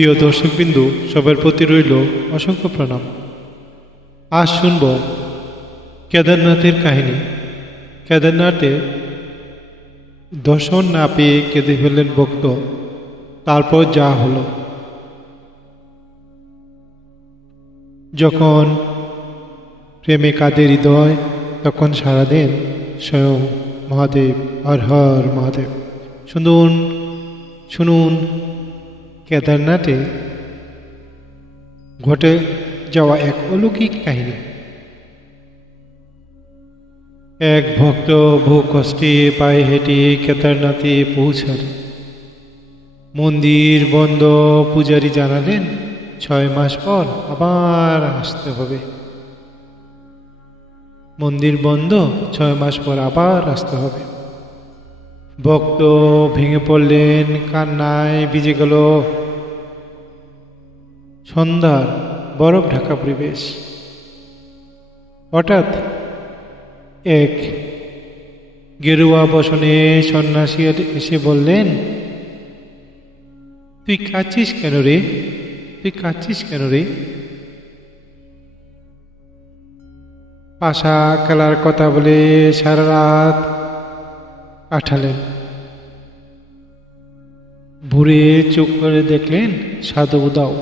প্রিয় দর্শকবিন্দু, সবার প্রতি রইল অসংখ্য প্রণাম। আজ শুনব কেদারনাথের কাহিনী। কেদারনাথে দর্শন না পেয়ে কেঁদে ফেললেন ভক্ত। তারপর যা হলো, যখন প্রেমে কাঁদে হৃদয়, তখন সাড়া দেন স্বয়ং মহাদেব। হর হর মহাদেব। শুনুন শুনুন কেদারনাথে ঘটে যাওয়া এক অলৌকিক কাহিনী। এক ভক্ত বহু কষ্টে পায়ে হেঁটে কেদারনাথে পৌঁছাল। মন্দির বন্ধ। পূজারী জানালেন 6 মাস পর আবার আসতে হবে। মন্দির বন্ধ, 6 মাস পর আবার আসতে হবে। ভক্ত ভেঙে পড়লেন, কান্নায় ভিজে গেল সন্ধ্যার বরফ ঢাকা পরিবেশ। হঠাৎ এক গেরুয়া বসনে সন্ন্যাসী এসে বললেন, তুই কাঁদছিস কেন রে? তুই কাঁদছিস কেন রে? পাশা খেলার কথা বলে সারা রাত কাটালেন। ভোরে চোখ করে দেখলেন সাধু উদাও,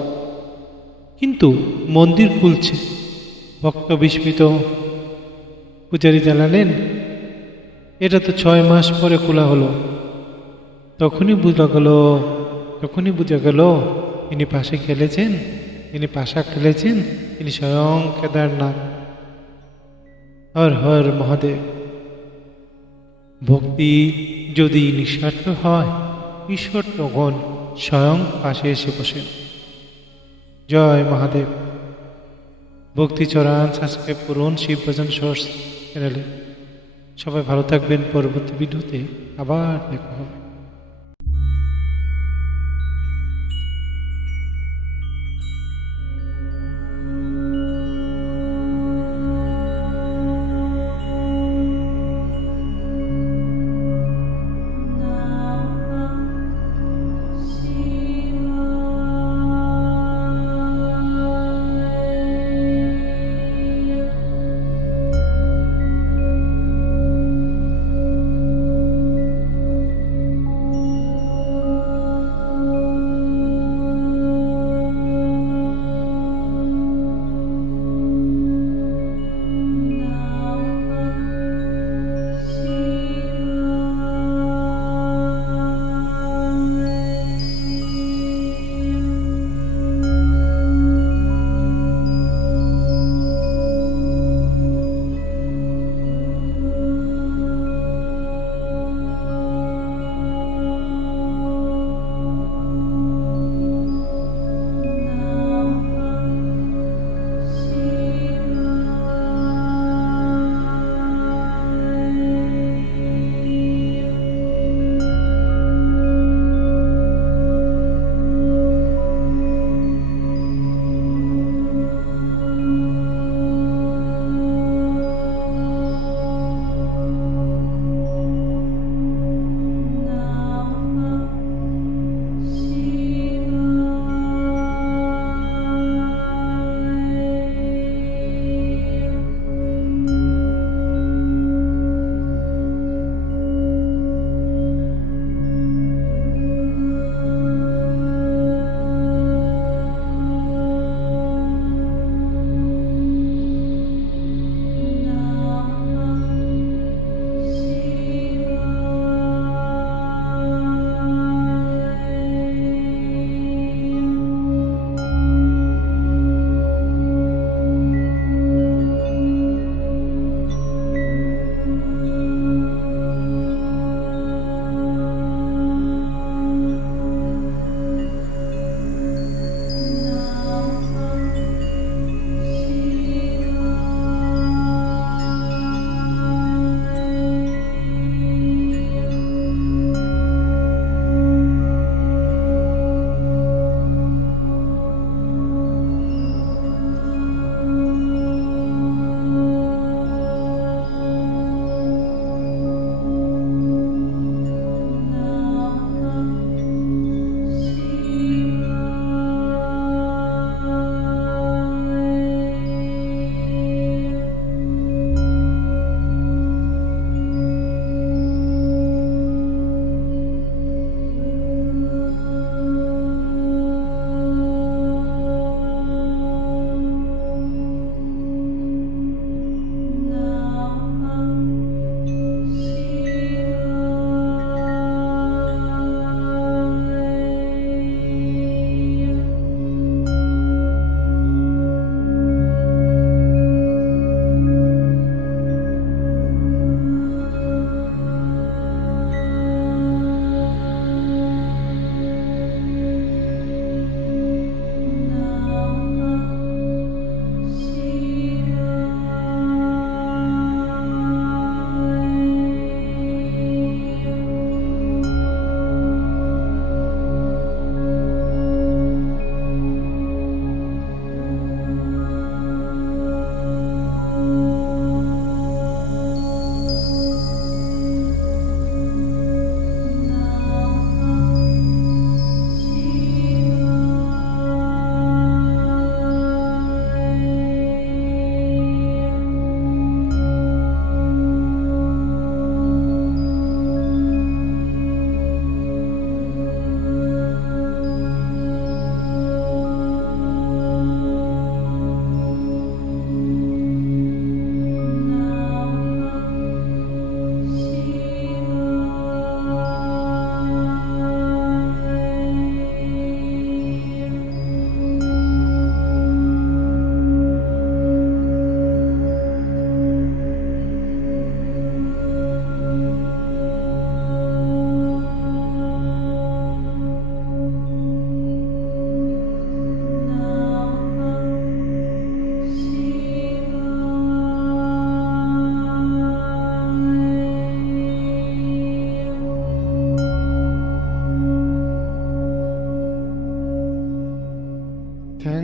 কিন্তু মন্দির খুলছে। ভক্ত বিস্মিত। পূজারী জানালেন, এটা তো 6 মাস পরে খোলা হলো। তখনই বোঝা গেল ইনি পাশা খেলেছেন, তিনি স্বয়ং কেদারনাথ। হর হর মহাদেব। ভক্তি যদি নিঃস্বার্থ হয়, ঈশ্বর তখন স্বয়ং পাশে এসে বসেন। জয় মহাদেব। ভক্তি চরণ সাবস্ক্রাইব করুন শিব ভজন শর্টস চ্যানেলে। সবাই ভালো থাকবেন। পরবর্তী ভিডিওতে আবার দেখা হবে।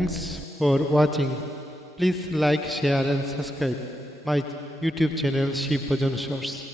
Thanks for watching. Please like, share and subscribe my YouTube channel Shiv Bhajan Shorts.